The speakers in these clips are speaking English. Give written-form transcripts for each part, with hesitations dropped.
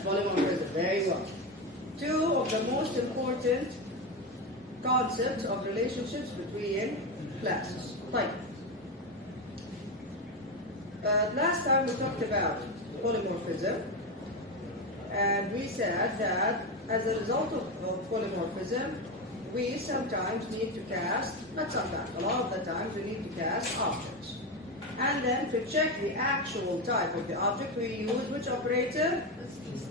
polymorphism. Very well. Two of the most important concepts of relationships between classes. Right. Last time we talked about polymorphism, and we said that as a result of polymorphism, we sometimes need to cast, not sometimes, a lot of the times we need to cast objects. And then to check the actual type of the object, we use which operator?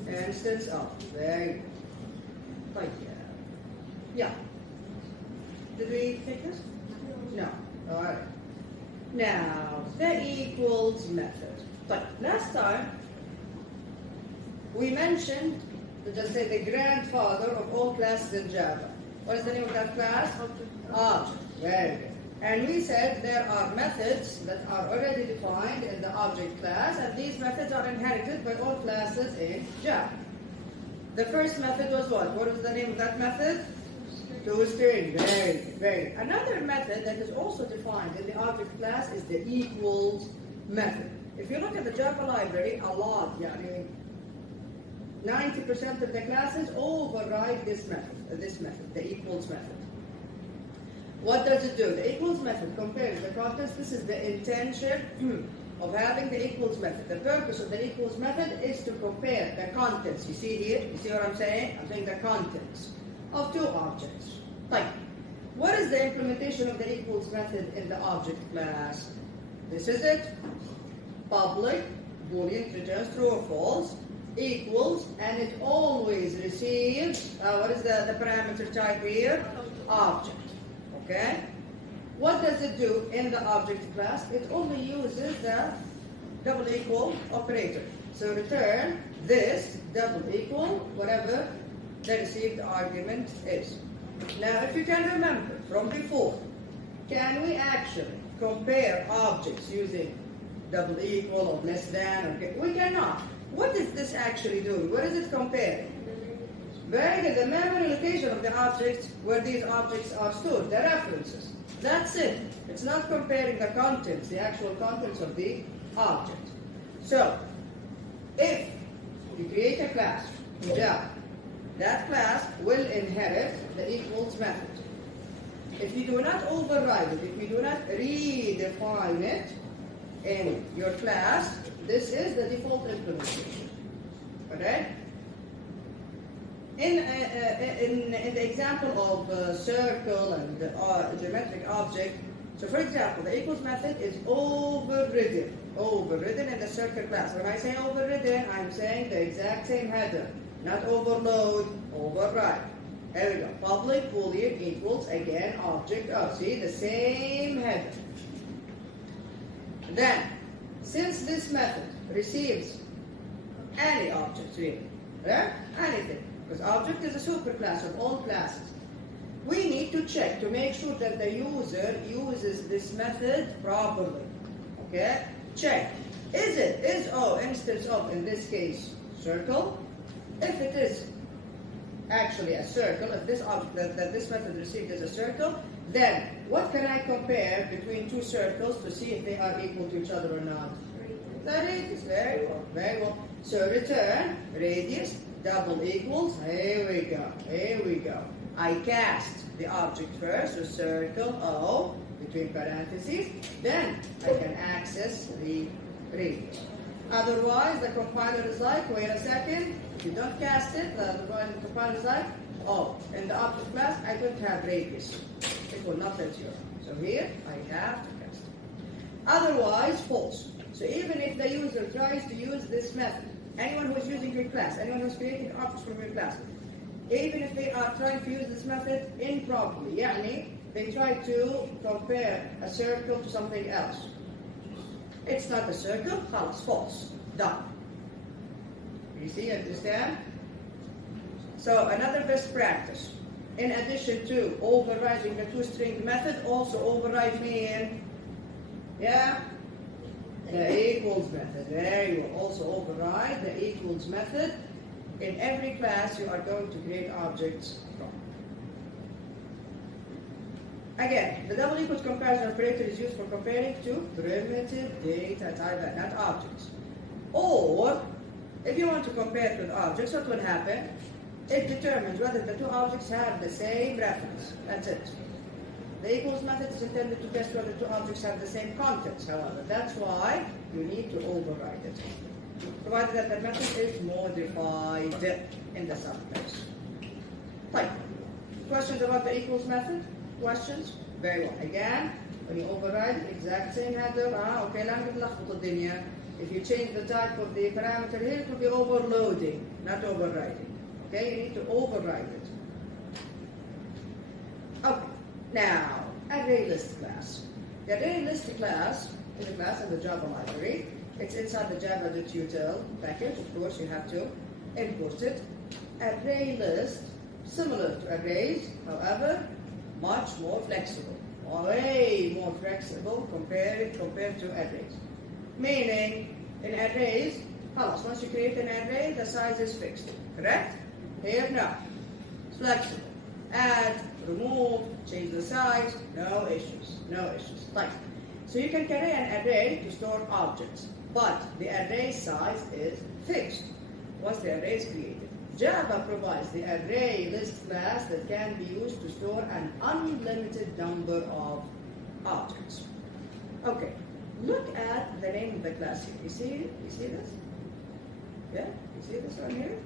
Instance of. Very good. Right. Yeah. Did we take this? No. All right. Now, the equals method. But last time, we mentioned, just say, the grandfather of all classes in Java. What is the name of that class? Object. Very good. And we said there are methods that are already defined in the object class, and these methods are inherited by all classes in Java. The first method was what? What was the name of that method? ToString. Very good. Very good. Another method that is also defined in the object class is the equals method. If you look at the Java library, a lot, 90% of the classes override this method, the equals method. What does it do? The equals method compares the contents. This is the intention of having the equals method. The purpose of the equals method is to compare the contents. You see here? You see what I'm saying? I'm saying the contents of two objects. Like, what is the implementation of the equals method in the object class? This is it. Public Boolean returns true or false, equals, and it always receives, what is the parameter type here? Object. Okay? What does it do in the object class? It only uses the double equal operator. So return this double equal, whatever the received argument is. Now, if you can remember from before, can we actually compare objects using double equal or less than? Or we cannot. What is this actually doing? What is it comparing? Very good. The memory location of the objects where these objects are stored, the references. That's it. It's not comparing the contents, the actual contents of the object. So, if you create a class in Java, that class will inherit the equals method. If you do not override it, if you do not redefine it in your class, this is the default implementation. Okay? In the example of circle and geometric object, so for example, the equals method is overridden in the circle class. When I say overridden, I'm saying the exact same header, not overload, override. There we go. Public Boolean equals, again, object of. See, the same header. Then, since this method receives any object, really, right? Anything, because object is a superclass of all classes, we need to check to make sure that the user uses this method properly. Okay? Check. Is O instance of, in this case, circle? If it is actually a circle, if this object that this method received is a circle, then what can I compare between two circles to see if they are equal to each other or not? The radius. Very well. Very well. So return radius double equals. Here we go. Here we go. I cast the object first, so circle O between parentheses. Then I can access the radius. Otherwise, the compiler is like, wait a second. If you don't cast it, the compiler is like, oh, in the object class, I don't have radius. It will not let you. So here, I have to cast it. Otherwise, false. So even if the user tries to use this method, anyone who's using your class, anyone who's creating objects from your class, even if they are trying to use this method improperly, they try to compare a circle to something else. It's not a circle, false. Done. You see, understand? So another best practice. In addition to overriding the ToString method, also override me in, the equals method. There you will also override the equals method in every class you are going to create objects from. Again, the double equals comparison operator is used for comparing two primitive data type, not objects. Or If you want to compare it with objects, what will happen? It determines whether the two objects have the same reference. That's it. The equals method is intended to test whether two objects have the same contents, however. That's why you need to override it, provided that the method is modified in the subclass. Fine. Questions about the equals method? Questions? Very well. Again, when you override, exact same header. Okay, lang بتلخبط الدنيا. If you change the type of the parameter here, it will be overloading, not overriding. Okay, you need to override it. Okay, now, ArrayList class. The ArrayList class is a class in the Java library. It's inside the java.util package. Of course, you have to import it. ArrayList, similar to arrays, however, much more flexible. Way more flexible compared to arrays. Meaning, in arrays, once you create an array, the size is fixed. Correct? Here, no. It's flexible. Add, remove, change the size, no issues. No issues. Like, so you can carry an array to store objects, but the array size is fixed once the array is created. Java provides the ArrayList class that can be used to store an unlimited number of objects. Okay, look at the name of the class here. You see it? You see this? Yeah? You see this one here?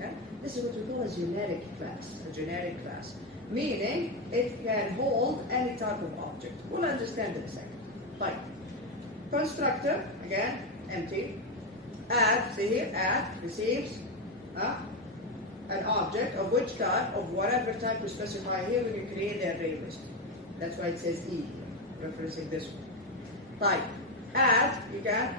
Yeah? This is what we call a generic class. A generic class. Meaning it can hold any type of object. We'll understand in a second. Fine. Constructor, again, empty. Add, see here, add, receives an object of which type, of whatever type we specify here when you create the array list. That's why it says E, referencing this one. Type. Add, you can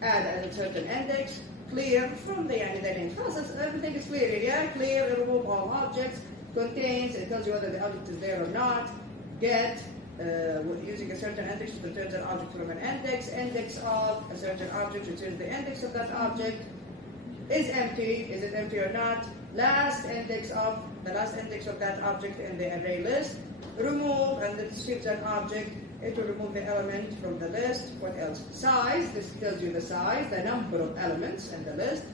add at a certain index, clear from the name. Everything is clear here, yeah? Clear, remove all objects, contains, it tells you whether the object is there or not. Get, using a certain index to return an object from an index. Index of a certain object returns the index of that object. Is empty, is it empty or not? The last index of that object in the array list. Remove, and it describes an object. It will remove the element from the list. What else? Size, this tells you the size, the number of elements in the list.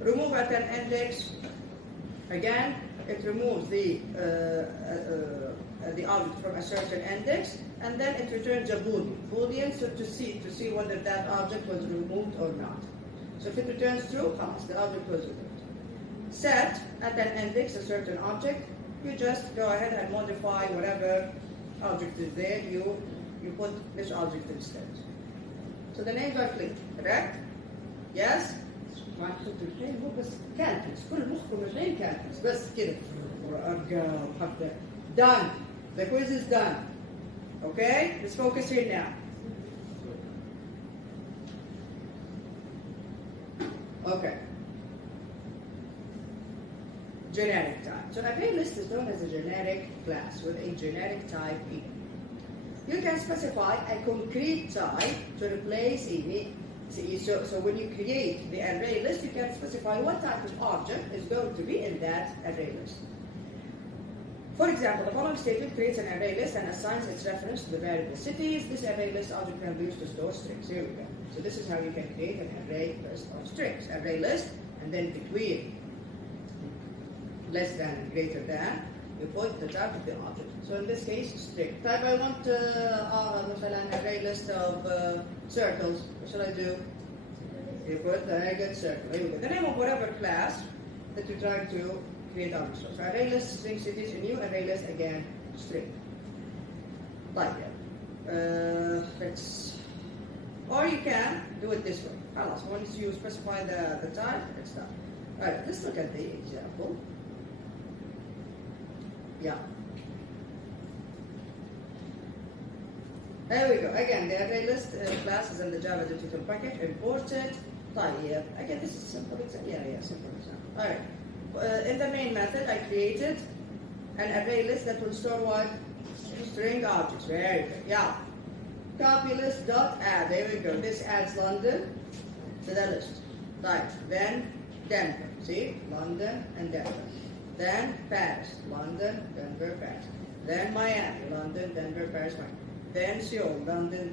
Remove at an index. Again, it removes the object from a certain index, and then it returns a boolean. Boolean, so to see whether that object was removed or not. So if it returns true, the object was removed. Set at an index a certain object. You just go ahead and modify whatever object is there. You put this object instead. So the names are clear, correct? Yes? Done. The quiz is done. Okay? Let's focus here now. Okay. Generic type. So ArrayList is known as a generic class with a generic type E. You can specify a concrete type to replace any. So when you create the ArrayList, you can specify what type of object is going to be in that ArrayList. For example, the following statement creates an ArrayList and assigns its reference to the variable cities. This ArrayList object can be used to store strings. Here we go. So this is how you can create an ArrayList of strings. ArrayList, and then between less than and greater than, you put the type of the object. So in this case, string. Type I want an ArrayList of circles. What shall I do? You put the get circle. Here we go. The name of whatever class that you're trying to create objects from. So ArrayList, string cities, a new ArrayList, again, string. Like that. Or you can do it this way. Once you specify the type, it's done. Alright, let's look at the example. Yeah. There we go. Again, the ArrayList class is in the java.util package. Import it. Again, this is simple example. Yeah, simple example. Alright. In the main method, I created an ArrayList that will store what? String objects. Very good. Yeah. Copylist.add. There we go. This adds London to the list. Right. Then Denver. See? London and Denver. Then Paris. London, Denver, Paris. Then Miami. London, Denver, Paris, Miami. Then Seoul. London,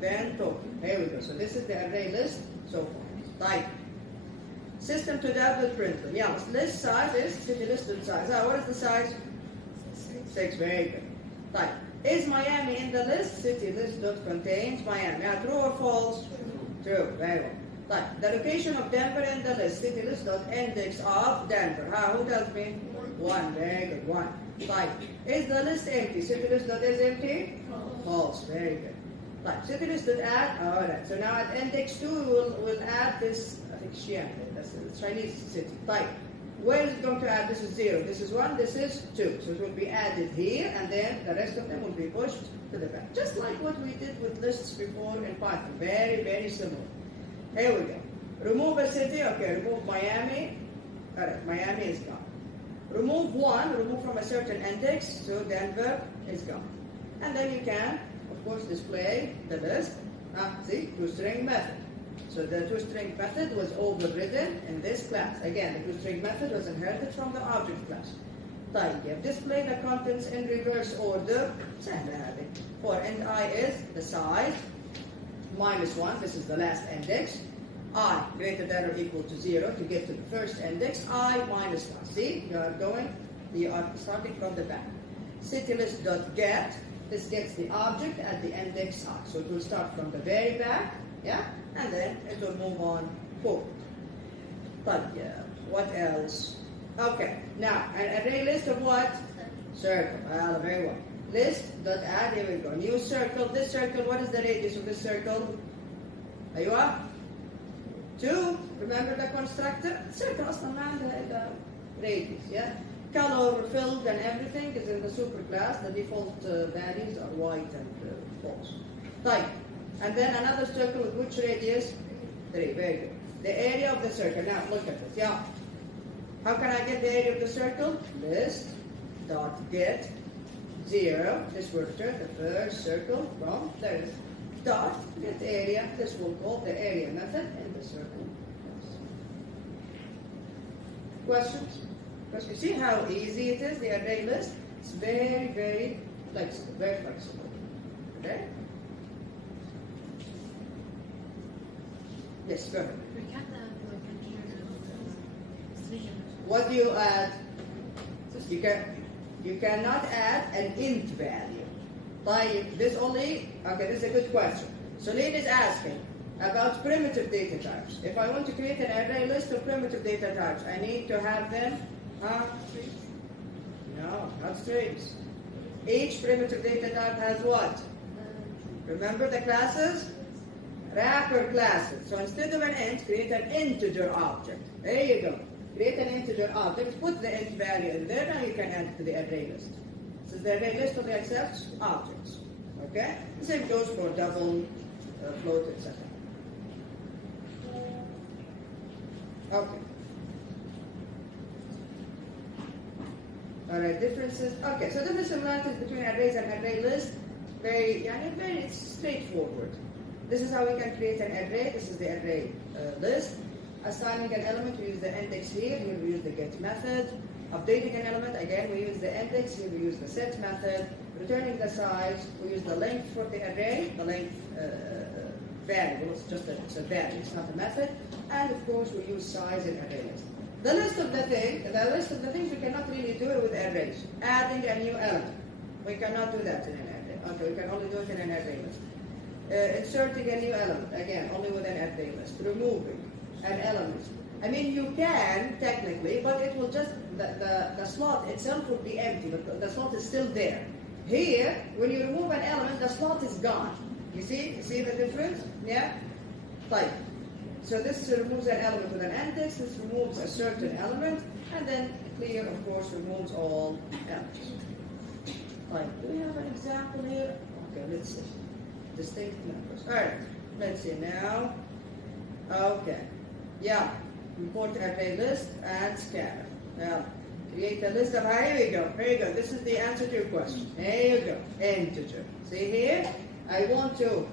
then Tokyo. Here we go. So this is the ArrayList so far. Type. System to that will print them. Yeah, list size is city listed size. What is the size? 6. Very good. Right. Is Miami in the list? City list dot contains Miami. True or false? True. Very well. Right. The location of Denver in the list. City list dot index of Denver. Who tells me? 1. Very good. 1. Right. Is the list empty? City list dot is empty? False. Very good. Right. City list dot add. All right. So now at index 2 we'll add this. I think Xi'an. That's the Chinese city. Right. Where is it going to add? This is 0. This is 1. This is 2. So it will be added here, and then the rest of them will be pushed to the back. Just like what we did with lists before in Python. Very, very similar. Here we go. Remove a city. Okay, remove Miami. All right, Miami is gone. Remove 1. Remove from a certain index. So Denver is gone. And then you can, of course, display the list. See, toString method. So the toString method was overridden in this class. Again, the toString method was inherited from the object class. طيب, display the contents in reverse order. سهلة هذه. For int I is the size -1. This is the last index. I greater than or equal to 0 to get to the first index. I minus 1. See, you are starting from the back. CityList.get. This gets the object at the index I. So it will start from the very back. Yeah, and then it will move on forward. But yeah, what else? Okay, now an array list of what? Circle. Very well. List.add, here we go. New circle. This circle, what is the radius of this circle? أيوة. 2. Remember the constructor? Circle أصلا ما عندها radius, yeah? Color, filled, and everything is in the superclass. The default values are white and false. Type. And then another circle with which radius? 3. Very good. The area of the circle. Now look at this. Yeah. How can I get the area of the circle? List dot get 0. This will return the first circle from there. Dot get area. This will call the area method in the circle. Questions? Because you see how easy it is. The array list. It's very, very flexible. Very flexible. Okay. Yes, go ahead. What do you add? You cannot add an int value. This only, okay, this is a good question. Celine is asking about primitive data types. If I want to create an array list of primitive data types, I need to have them, no, not strings. Each primitive data type has what? Remember the classes? Wrapper classes. So instead of an int, create an integer object. There you go. Create an integer object, put the int value in there, now you can add to the array list. This is the array list only accepts objects. Okay? The same goes for double, float, etc. Okay. Alright, differences. Okay, so the similarities between arrays and array list, very straightforward. This is how we can create an array. This is the array list. Assigning an element, we use the index here. Here we use the get method. Updating an element, again, we use the index. Here we use the set method. Returning the size, we use the length for the array. The length variable, it's just a value, it's not a method. And of course, we use size in array list. The list of the things, we cannot really do it with arrays. Adding a new element, we cannot do that in an array. Okay, we can only do it in an array list. Inserting a new element, again, only with an array list. Removing an element. I mean, you can, technically, but it will just, the slot itself will be empty, but the slot is still there. Here, when you remove an element, the slot is gone. You see the difference? Yeah? Fine. So this removes an element with an index, this removes a certain element, and then clear, of course, removes all elements. Fine. Do we have an example here? Okay, let's see. Distinct numbers. Alright, let's see now. Okay. Yeah. Import array list and scatter. Now, create a list of, here we go. Here you go. This is the answer to your question. There you go. Integer. See here? I want to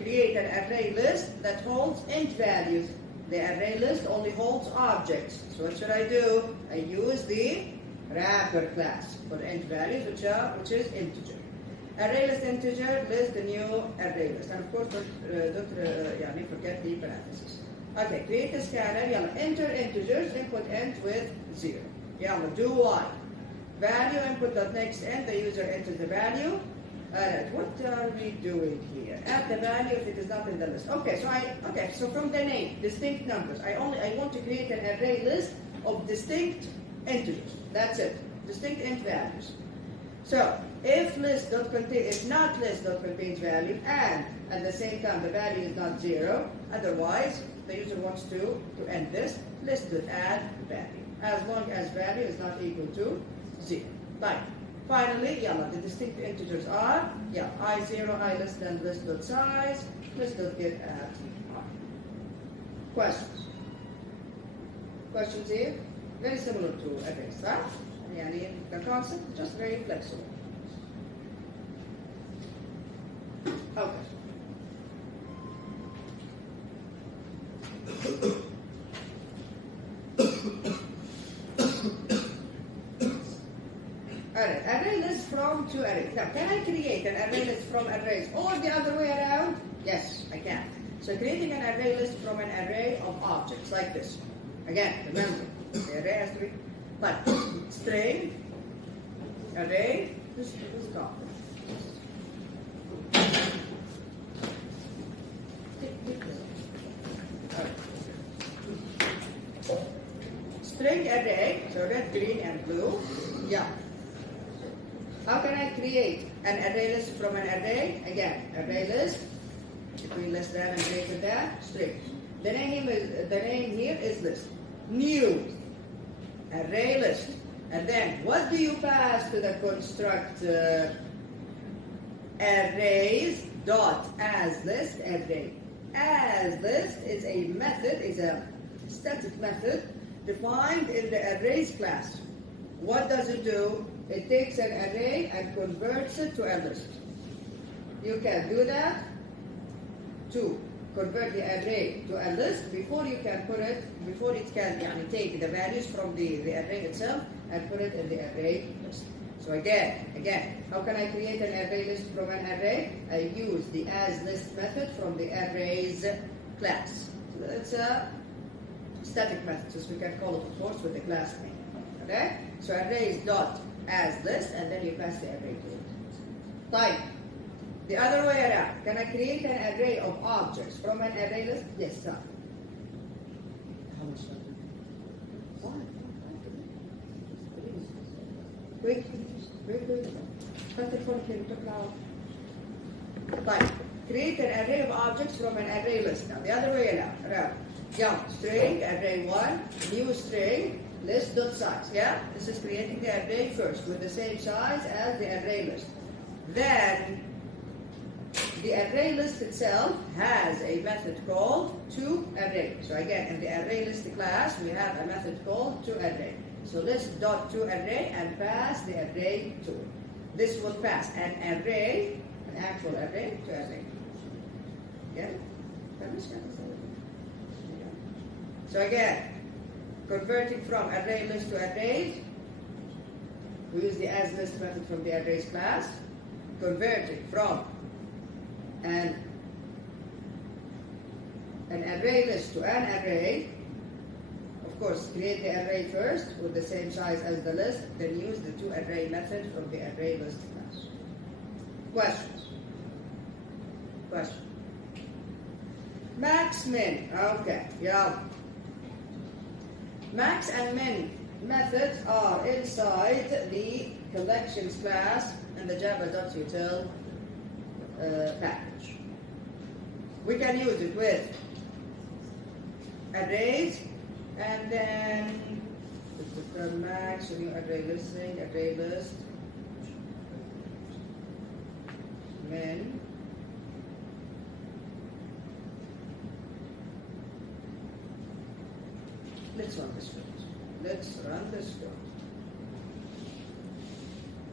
create an array list that holds int values. The array list only holds objects. So what should I do? I use the wrapper class for the int values, which is integer. Array list integer list the new array list. And of course, don't forget the parentheses. Okay, create a scanner. Yalla, enter integers, input int with 0. Yalla, do while. Value input dot next end, the user enters the value. Alright, what are we doing here? Add the value if it is not in the list. Okay, so from the name, distinct numbers. I want to create an array list of distinct integers. That's it. Distinct int values. So if not list dot contains value, and at the same time the value is not 0, otherwise the user wants to end this, list dot add value. As long as value is not equal to 0. Fine. Finally, yalla, the distinct integers are, I0, I less than list dot size, list dot get at I. Questions? Questions here? Very similar to arrays, right? Yani, the concept just very flexible. Okay. Alright, array list from to array. Now, can I create an array list from arrays or the other way around? Yes, I can. So creating an array list from an array of objects like this. Again, remember, the array has to be string, array, this is called. String array, so red, green, and blue. Yeah. How can I create an array list from an array? Again, array list between less than and greater than string. The name here is list. New array list. And then what do you pass to the constructor? Arrays dot as list array. As list is a method, is a static method defined in the arrays class. What does it do? It takes an array and converts it to a list. You can do that to convert the array to a list before it can take the values from the array itself and put it in the array list. So again, how can I create an array list from an array? I use the as list method from the arrays class. So it's a static method, so we can call it, of course, with the class name. Okay? So arrays dot as list, and then you pass the array to it. Type. The other way around. Can I create an array of objects from an array list? Yes, sir. How much time? Wait. Type. Create an array of objects from an array list. Now, the other way around. String, array 1, new string, list dot size. Yeah? This is creating the array first with the same size as the array list. Then the array list itself has a method called toArray. So again, in the array list class, we have a method called toArray. So list dot toArray and pass the array to it. This will pass an array, an actual array to array. Yeah? So again, converting from array list to arrays, we use the as list method from the arrays class. Converting from an array list to an array, of course, create the array first with the same size as the list, then use the toArray method from the array list class. Questions? Question. Max, min. Okay, yeah. Max and min methods are inside the collections class and the java.util package. We can use it with arrays and then max, new array listing, array list, min, let's run this code.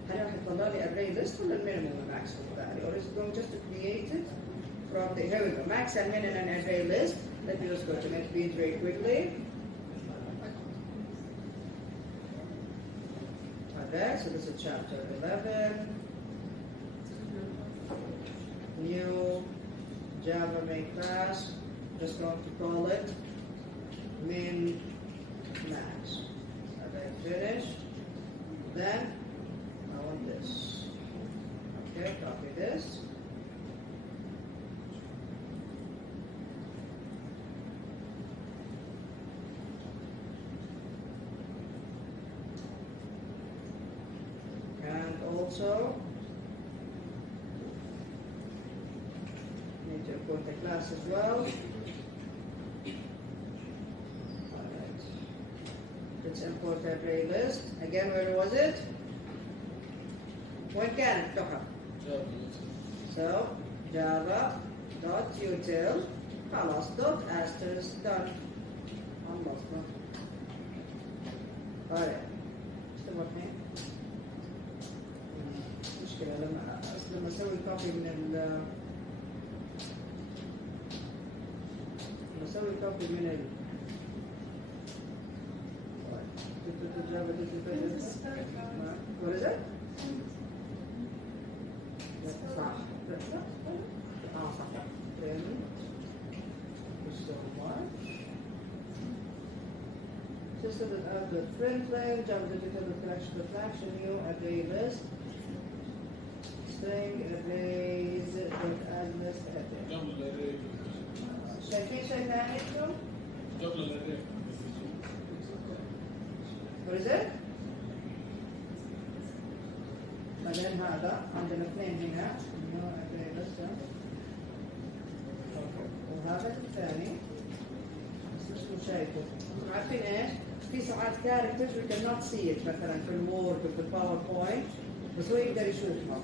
هل راح يطلع لي array list ولا minimum and maximum value, or is it going just to create it from the, here we go, max and min in an array list. Let me just go to NetBeans very quickly. Okay, so this is chapter 11. New Java main class. Just going to call it min max. Okay, finish. Then I want this. Okay, copy this. And also need to import the class as well. Alright. Let's import the array list. Again, where was it? When can it come? So java.util خلاص dot asterisk done. خلصنا. Alright. استمر الحين. مشكلة لما اسوي كوبي من What is it? صح. صح. Thank you so much. Just so that I have the print line, Java digital collection, new array list, string arrays dot add list array. شايفين شيء ثاني انتم؟ What is it? بعدين هذا عندنا اثنين هنا new array list وهذا الثاني بس مش شايفه. عارفين ايش؟ في ساعات كاركترز we cannot see it مثلا في الوورد وفي الباوربوينت بس هو يقدر يشوفها.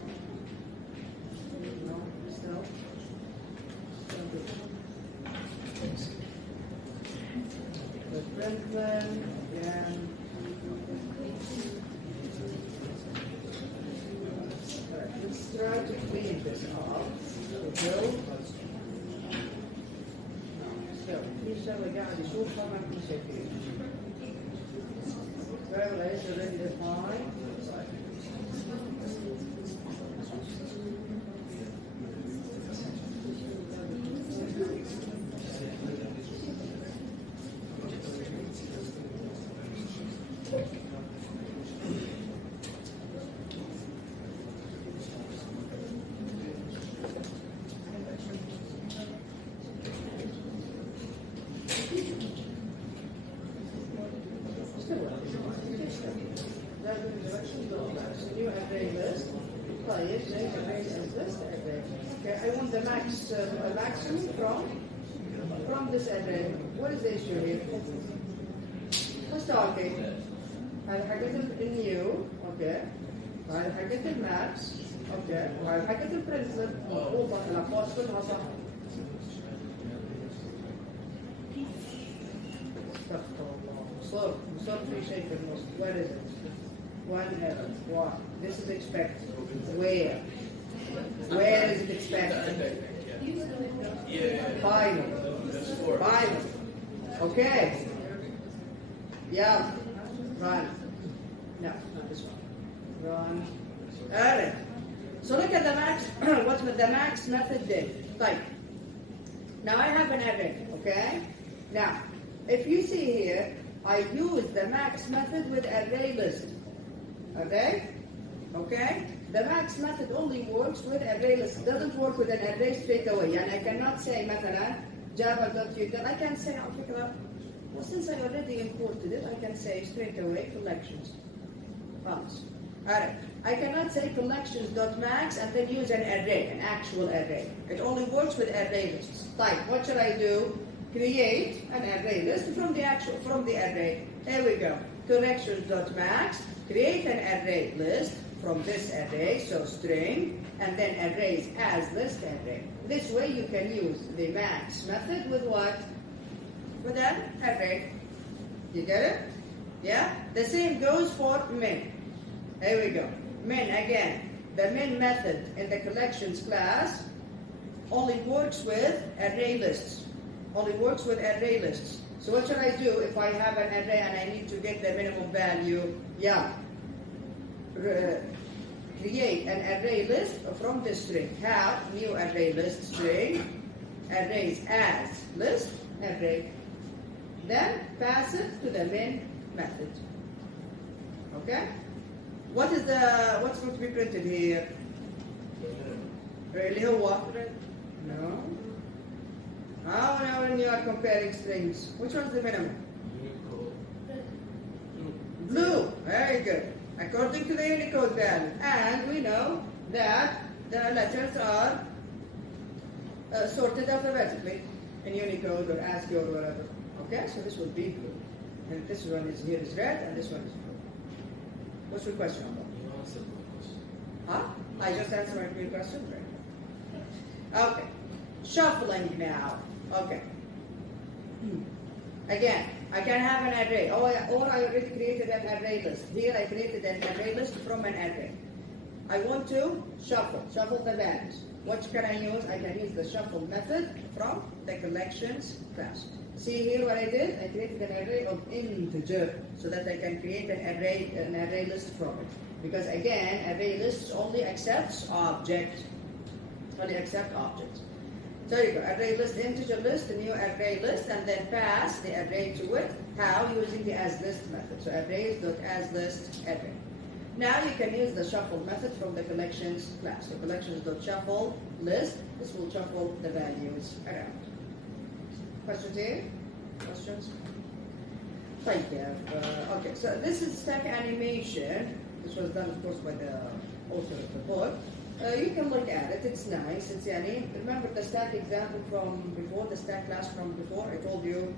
The Franklin and let's try to clean this off. في شغله قاعد يشوفها ما في شيء فيه. Variable is already defined. New array list. Okay, I want the maximum from this array. What is the issue here? Starting. هذا حقت النيو، اوكي. وهذا حقت الماكس، اوكي. وهذا حقت البرنسبل مضبوطة، الأقواس كلها صح. استغفر الله. صار في شيء في النص. Where is it? One error. Why? This is expected. Where? Where is it expected? Final. Final. Okay. Yeah. Run. No, not this one. Run. Alright. So look at the max. What the max method did. Type. Now I have an array. Okay. Now, if you see here, I use the max method with array list. Okay? Okay? The max method only works with array list. It doesn't work with an array straight away. And I cannot say, مثلا, java.util. I can say, well, since I already imported it, I can say straight away collections. Alright. I cannot say collections.max and then use an array, an actual array. It only works with array lists. Type. What should I do? Create an array list from the array. There we go. Collections.max. Create an array list from this array, so string, and then arrays as list array. This way you can use the max method with what? With an array. You get it? Yeah? The same goes for min. Here we go. Min, again, the min method in the collections class only works with array lists. Only works with array lists. So what should I do if I have an array and I need to get the minimum value? Yeah. Create an array list from this string. Have new array list string, arrays as list, array. then pass it to the main method. Okay? What's going to be printed here? اللي هو no. Now when you are comparing strings, which one is the minimum? Blue. Very good. According to the Unicode value, and we know that the letters are sorted alphabetically in Unicode or ASCII or whatever. Okay, so this would be blue, and this one is here is red, and this one is blue. What's your question about? You answered my question. Huh? I just answered your question. Right. Okay. Shuffling now. Okay. Again, I can have an array. Or I already created an array list. Here I created an array list from an array. I want to shuffle the values. What can I use? I can use the shuffle method from the collections class. See here what I did? I created an array of integer so that I can create an array list from it. Because again, array lists only accepts objects. Only accept objects. So you go, array list, integer list, a new array list, and then pass the array to it. How? Using the asList method. So arrays.asList array. Now you can use the shuffle method from the collections class. So collections.shuffle list. This will shuffle the values around. Questions here? Questions? Okay, so this is stack animation. This was done, of course, by the author of the book. You can look at it, it's nice. It's remember the stack example from before, the stack class from before? I told you,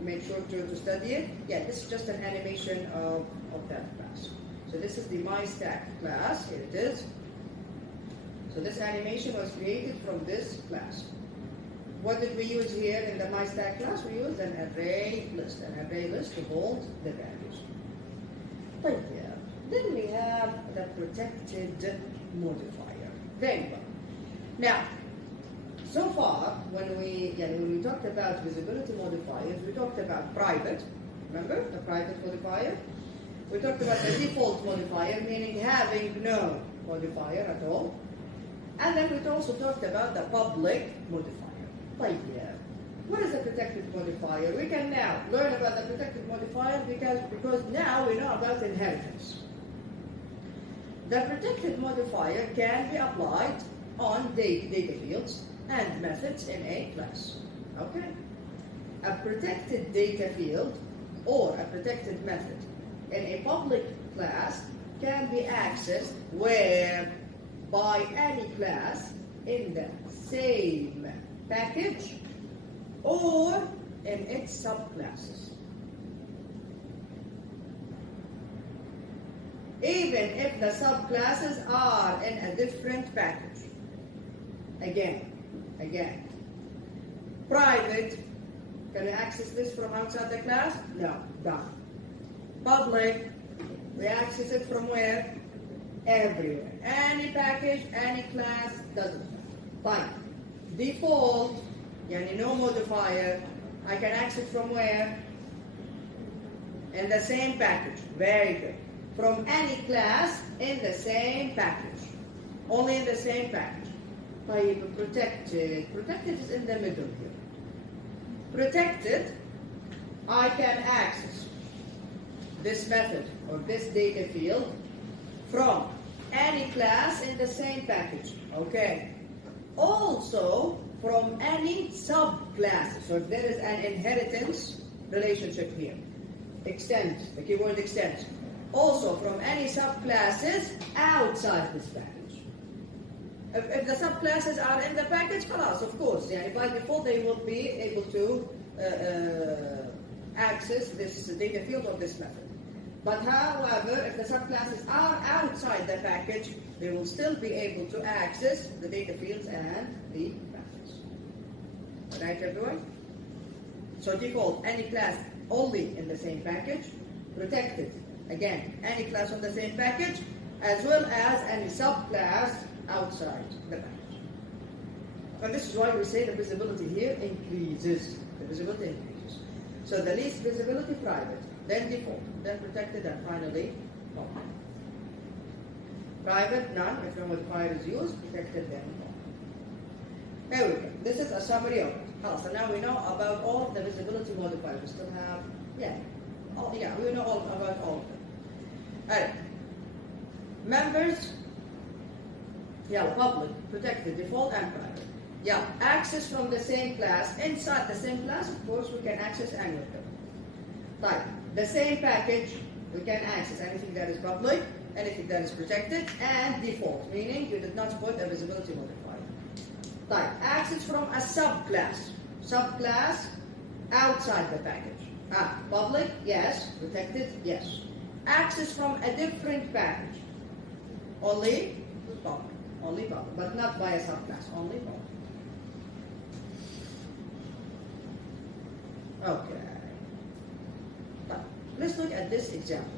make sure to study it. Yeah, this is just an animation of that class. So this is the myStack class, here it is. So this animation was created from this class. What did we use here in the myStack class? We used an array list to hold the values. But yeah, then we have the protected modifier. Very well. Now, so far, when we talked about visibility modifiers, we talked about private. Remember the private modifier? We talked about the default modifier, meaning having no modifier at all. And then we also talked about the public modifier. But yeah, what is the protected modifier? We can now learn about the protected modifier because now we know about inheritance. The protected modifier can be applied on data fields and methods in a class. Okay? A protected data field or a protected method in a public class can be accessed where by any class in the same package or in its subclasses. Even if the subclasses are in a different package. Again. Private, can we access this from outside the class? No, done. Public, we access it from where? Everywhere. Any package, any class, doesn't matter. Fine. Default, no modifier, I can access from where? In the same package. Very good. From any class in the same package. Only in the same package. Protected. Protected is in the middle here. Protected, I can access this method or this data field from any class in the same package. Okay. Also from any subclass. So if there is an inheritance relationship here. Extend, the keyword extend. Also from any subclasses outside this package. If the subclasses are in the package, class, of course, by default they will be able to access this data field or this method. But however, if the subclasses are outside the package, they will still be able to access the data fields and the methods. Right, everyone? So default, any class only in the same package. Protected, again, any class on the same package, as well as any subclass outside the package. And this is why we say the visibility here increases. The visibility increases. So the least visibility, private, then default, then protected, and finally public. Private, none, if no modifier is used, protected, then public. Here we go. This is a summary of it. So now we know about all of the visibility modifiers. We still have, we know all about all of them. Alright. Members, public, protected, default, and private. Access from the same class. Inside the same class, of course, we can access any of them. Type. The same package, we can access anything that is public, anything that is protected, and default, meaning you did not put a visibility modifier. Type. Access from a subclass. Subclass outside the package. Public, yes. Protected, yes. Access from a different package. Only public. Only public, but not by a subclass. Only public. Okay. Let's look at this example.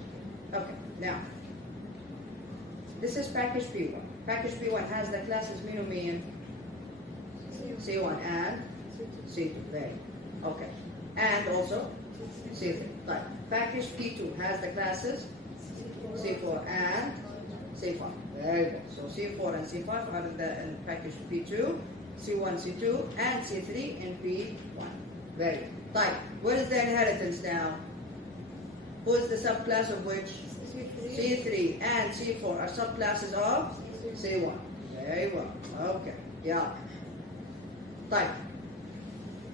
Okay, now, this is package P1. Package P1 has the classes mean C1 and C2. There. Okay. And also C3. Right. Package P2 has the classes C4 and C5. Very good. So C4 and C5 are in package P2, C1, C2, and C3 in P1. Very good. Right. What is the inheritance now? Who is the subclass of which? C3 and C4 are subclasses of C1. Very well. Okay. Type.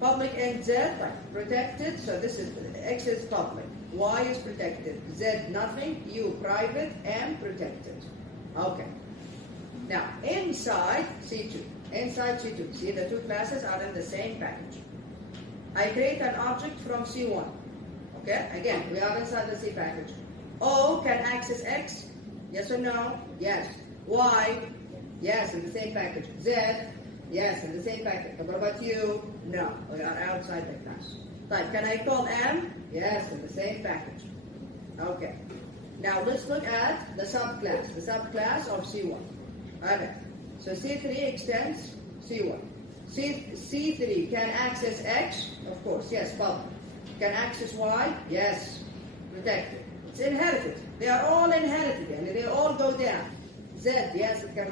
Public and Z, type. Protected, so this is X is public. Y is protected. Z nothing. U private and protected. Okay. Now, inside C2. Inside C2. See, the two classes are in the same package. I create an object from C1. Okay, again, we are inside the C package. O can access X, yes or no? Yes. Y, yes, in the same package. Z, yes, in the same package. What about you? No, we are outside the class. Type, can I call M? Yes, in the same package. Okay. Now let's look at the subclass of C1. Okay, so C3 extends C1. C3 can access X, of course, yes, public. Can access Y? Yes. Protected. It's inherited. They are all inherited and they all go down. Z, yes, it can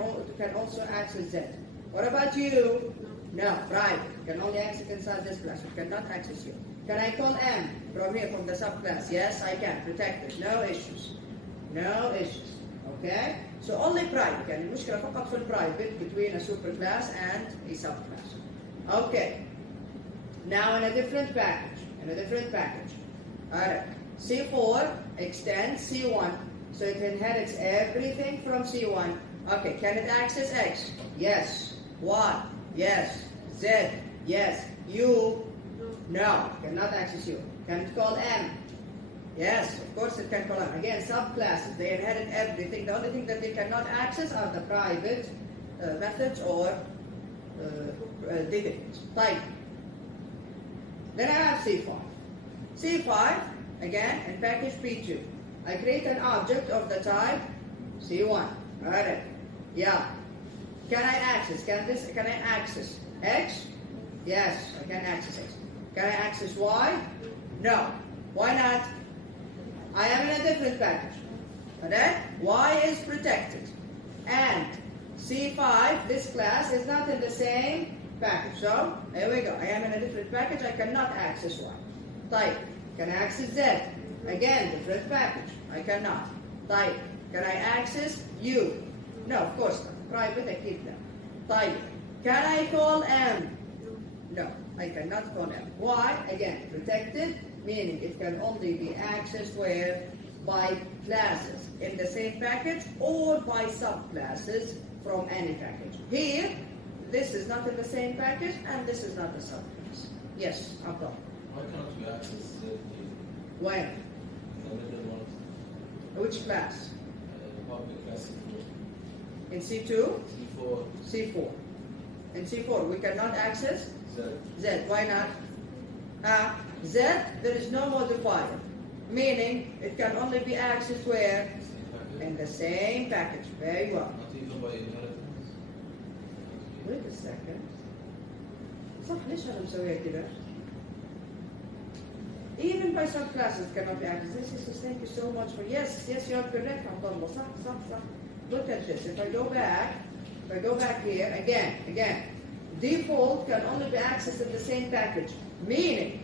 also access Z. What about you? No, private. You can only access inside this class. You cannot access you. Can I call M from here, from the subclass? Yes, I can. Protected. No issues. No issues. Okay? So only private. يعني المشكلة فقط في private between a superclass and a subclass. Okay. Now in a different package. Alright. C4 extends C1, so it inherits everything from C1. Okay, can it access X? Yes. Y? Yes. Z? Yes. U? No. Cannot access U. Can it call M? Yes, of course it can call M. Again, subclasses, they inherit everything. The only thing that they cannot access are the private methods or derivatives. Type. Then I have C5. C5, again, in package P2. I create an object of the type C1. Alright. Can I access? Can I access X? Yes, I can access X. Can I access Y? No. Why not? I am in a different package. Alright? Y is protected. And C5, this class, is not in the same package. So, here we go. I am in a different package. I cannot access Y. Type. Can I access Z? Again, different package. I cannot. Type. Can I access U? No, of course not. Private, I keep them. Type. Can I call M? No, I cannot call M. Why? Again, protected, meaning it can only be accessed where? By classes in the same package or by subclasses from any package. Here, this is not in the same package and this is not a subclass. Yes, Abdul. Why can't we access Z? When? The middle ones. Which class? Public class In C2? C4. C4. In C4, we cannot access Z. Z. Why not? Z, there is no modifier, meaning it can only be accessed where? In the same package. Very well. Not even by inheritance. Wait a second. صح ليش أنا مسويها كده؟ Even by subclasses cannot be accessed. This is thank you so much for yes, you are correct, Abdullah. صح. Look at this. If I go back here again, Default can only be accessed in the same package. Meaning,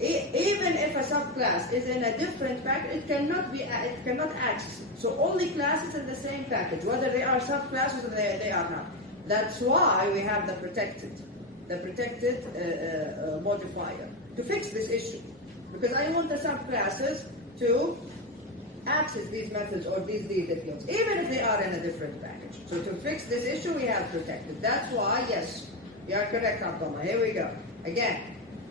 even if a subclass is in a different package, it cannot access it. So only classes in the same package, whether they are subclasses or they are not. That's why we have the protected modifier to fix this issue. Because I want the subclasses to access these methods or these data fields, even if they are in a different package. So to fix this issue, we have protected. That's why, yes, you are correct, Abdullah. Here we go. Again,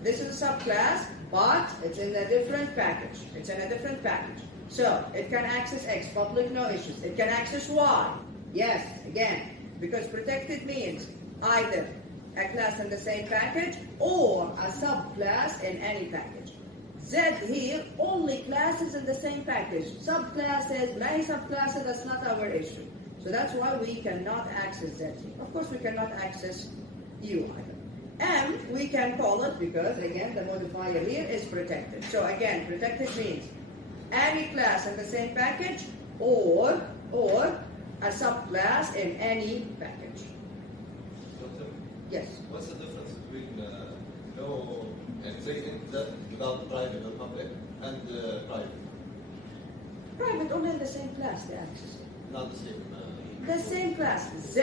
this is a subclass, but it's in a different package. It's in a different package. So it can access X, public, no issues. It can access Y. Yes, again, because protected means either a class in the same package or a subclass in any package. Z here, only classes in the same package. Subclasses, many subclasses, that's not our issue. So that's why we cannot access Z here. Of course, we cannot access U either. M, we can call it because, again, the modifier here is protected. So again, protected means any class in the same package or a subclass in any package. Doctor, Yes. what's the difference between no and saying that without private or public and private? Private only in the same class they access it. Not the same. The same class. Z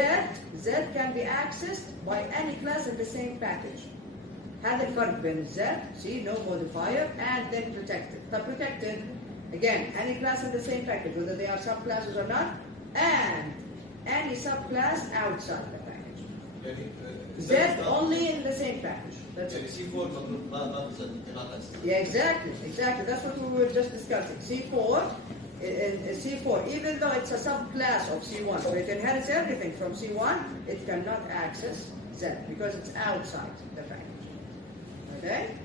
can be accessed by any class in the same package. هذا الفرق بين Z, see, no modifier, and then protected. The protected, again, any class in the same package, whether they are subclasses or not, and any subclass outside the package. Z only in the same package. That's it. C4 not cannot access. Yeah, exactly. That's what we were just discussing. C4, even though it's a subclass of C1, so it inherits everything from C1, it cannot access Z because it's outside the package. Okay?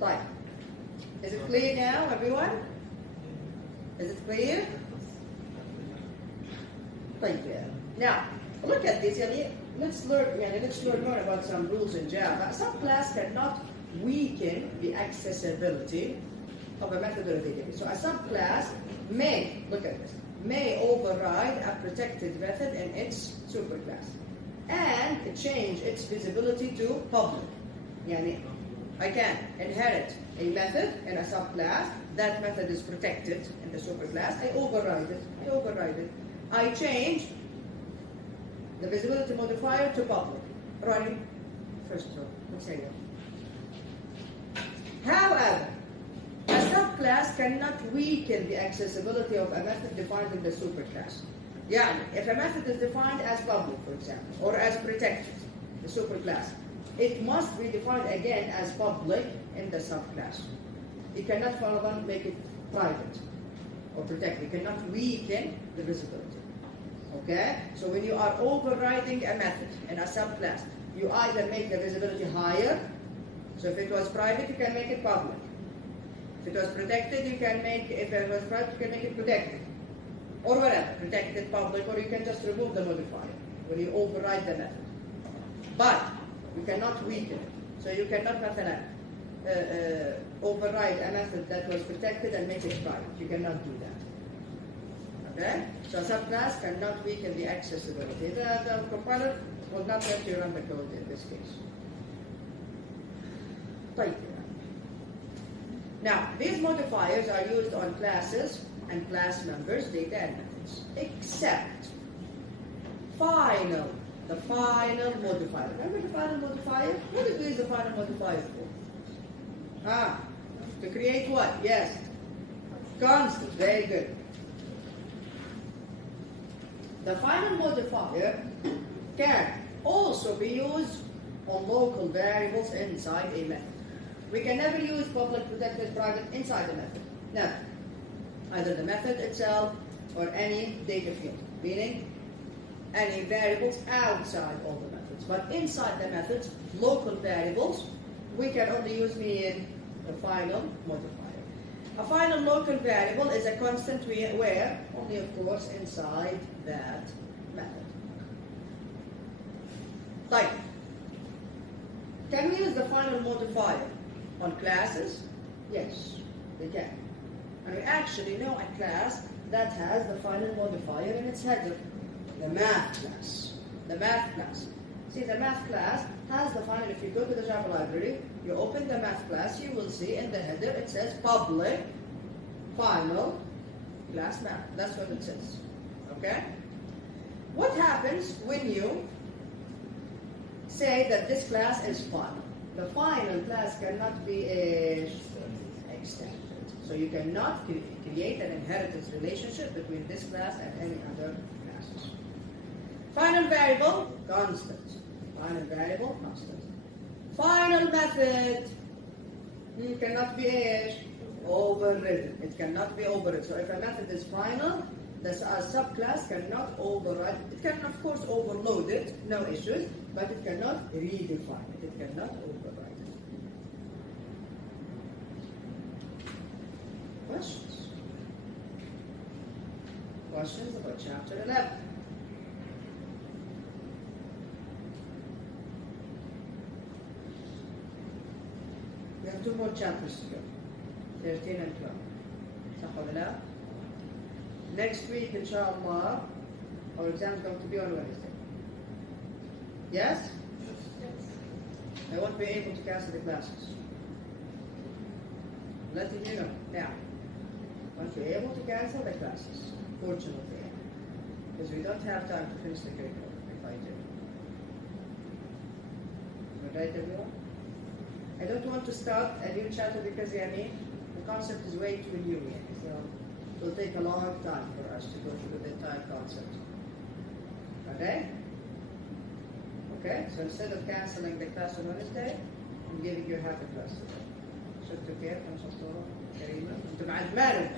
Fine. Is it clear now, everyone? Is it clear? طيب. Now, look at this. Let's learn more about some rules in Java. A subclass cannot weaken the accessibility of a method or a database. So a subclass may, look at this, may override a protected method in its superclass and change its visibility to public. I can inherit a method in a subclass. That method is protected in the superclass. I override it. I change the visibility modifier to public. Running first row. Let's say that. However, a subclass cannot weaken the accessibility of a method defined in the superclass. If a method is defined as public, for example, or as protected, the superclass, it must be defined again as public in the subclass. You cannot, for example, make it private or protected. You cannot weaken the visibility. Okay? So when you are overriding a method in a subclass, you either make the visibility higher. So if it was private, you can make it public. If it was protected, you can make, if it was private, you can make it protected. Or whatever, protected, public, or you can just remove the modifier when you override the method. But you cannot weaken it. So you cannot, override a method that was protected and make it private. You cannot do that. Okay? So a subclass cannot weaken the accessibility. The compiler will not let you run the code in this case. طيب. Now, these modifiers are used on classes and class members, data and methods, except the final modifier. Remember the final modifier? What did we use the final modifier for? To create what? Yes. Constant. Very good. The final modifier can also be used on local variables inside a method. We can never use public, protected, private inside the method. Never. Either the method itself or any data field, meaning any variables outside all the methods. But inside the methods, local variables, we can only use the final modifier. A final local variable is a constant where only, of course, inside that method. Like, can we use the final modifier on classes? Yes, we can. And we actually know a class that has the final modifier in its header. the math class. The math class. See, the math class has the final. If you go to the Java library, you open the math class, you will see in the header it says public final class math. That's what it says. Okay? What happens when you say that this class is final? The final class cannot be extended. So you cannot create an inheritance relationship between this class and any other classes. Final variable, constant. Final variable, constant. Final method cannot be overridden. It cannot be overridden. So if a method is final, the subclass cannot override. It can, of course, overload it, no issues, but it cannot redefine it. It cannot override it. Questions? Questions about chapter 11? We have 2 more chapters to go. 13 and 12. صح ولا لا? Next week, inshallah, our exam is going to be on Wednesday. Yes? I won't be able to cancel the classes. Letting you know now. I won't be able to cancel the classes, fortunately, because we don't have time to finish the curriculum if I do. Right, everyone? I don't want to start a new chapter because the concept is way too new yet. So it will take a long time for us to go through the entire concept. Okay? Okay, so instead of cancelling the class on Wednesday, I'm giving you half a class today. شفتوا كيف؟ كم شطورة؟ كريمة؟ انتم بعد مالك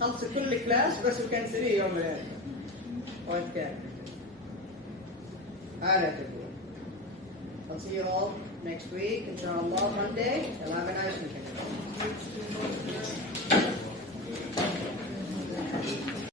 خلصوا كل كلاس بس وكنسليه يوم من الأيام. Okay. Alright, everyone. I'll see you all next week, inshallah, Monday. You'll have a nice weekend.